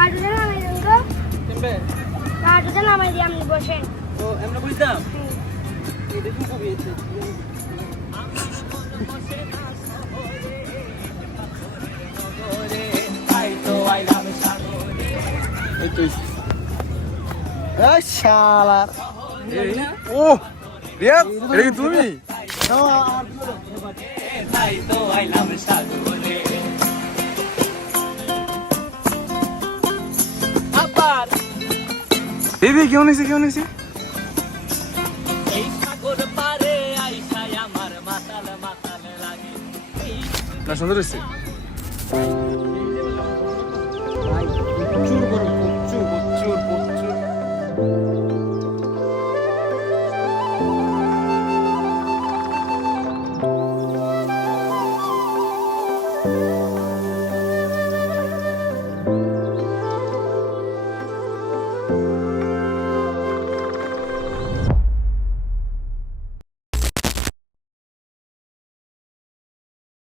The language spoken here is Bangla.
কার্টুনে নামাই দেন তো কেমবে কার্টুনে নামাই দিয়ে আপনি বসেন তো এমন বুঝতাম এই দেখুন কবি আছে এই তো এই শালা ও রিয়াদ এটা কি তুমি তাই তো আইলাম সাগরে আবার দিদি কেমন হয়েছে কেমন হয়েছে এই সাগর পারে আইসায় আমার মাতাল মাতাল লাগে না সুন্দর হয়েছে প্রচুর গরম প্রচুর প্রচুর প্রচুর